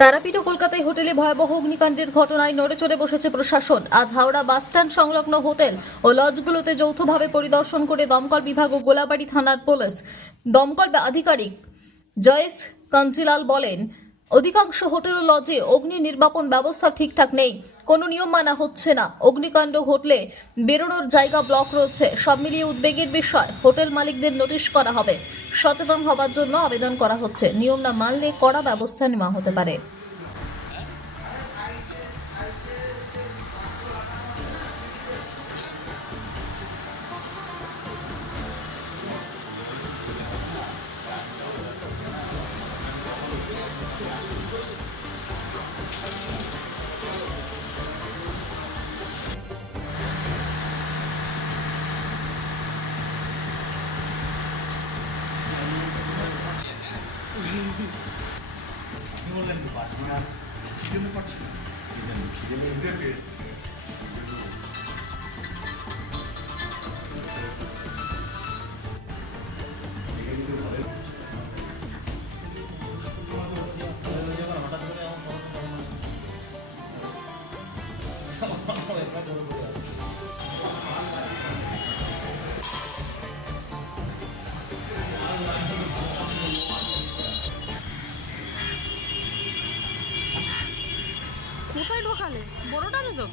তারাপীঠ ও কলকাতায় হোটেলে ভয়াবহ অগ্নিকাণ্ডের ঘটনায় নড়েচড়ে বসেছে প্রশাসন। আজ হাওড়া বাসস্ট্যান্ড সংলগ্ন হোটেল ও লজগুলোতে যৌথভাবে পরিদর্শন করে দমকল বিভাগ ও গোলাবাড়ি থানার পুলিশ। দমকল আধিকারিক জয়েশ কাঞ্জিলাল বলেন, অধিকাংশ হোটেল ও লজে অগ্নি নির্বাপন ব্যবস্থা ঠিকঠাক নেই, কোনো নিয়ম মানা হচ্ছে না। অগ্নিকাণ্ড ঘটলে বেরোনোর জায়গা ব্লক রয়েছে। সব মিলিয়ে উদ্বেগের বিষয়। হোটেল মালিকদের নোটিশ করা হবে, সচেতন হবার জন্য আবেদন করা হচ্ছে। নিয়ম না মানলে কড়া ব্যবস্থা নেওয়া হতে পারে। আপনি বললেন তো পারছি না, কি জন্য পারছি না? খিদে পেয়েছে। কোথায় ঢোকালে? বড়টাতে তো